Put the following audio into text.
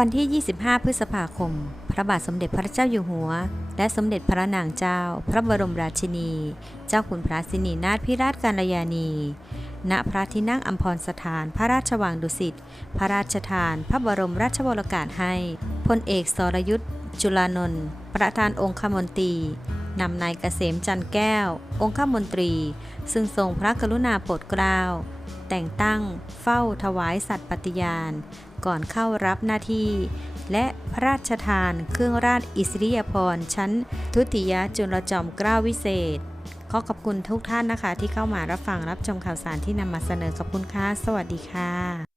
วันที่ 25 พฤษภาคม พระบาทสมเด็จพระเจ้าอยู่หัว และสมเด็จพระนางเจ้า พระบรมราชินี เจ้าคุณพระสินีนาถพิราชการยานี ณ พระที่นั่งอัมพรสถาน พระราชวังดุสิต พระราชทาน พระบรมราชโอรกาศให้ พลเอกสรยุทธ์ จุลานนท์ ประธานองคมนตรี นำนายเกษมจันแก้ว องคมนตรี ซึ่งทรงพระกรุณาโปรดเกล้า แต่งตั้งเฝ้าถวายสัตย์ปฏิญาณ ก่อนเข้ารับหน้าที่ และพระราชทานเครื่องราชอิสริยาภรณ์ชั้น ทุติยจุลจอมเกล้าวิเศษ ขอขอบคุณทุกท่านนะคะ ที่เข้ามารับฟังรับชมข่าวสารที่นำมาเสนอขอบคุณค่ะสวัสดีค่ะ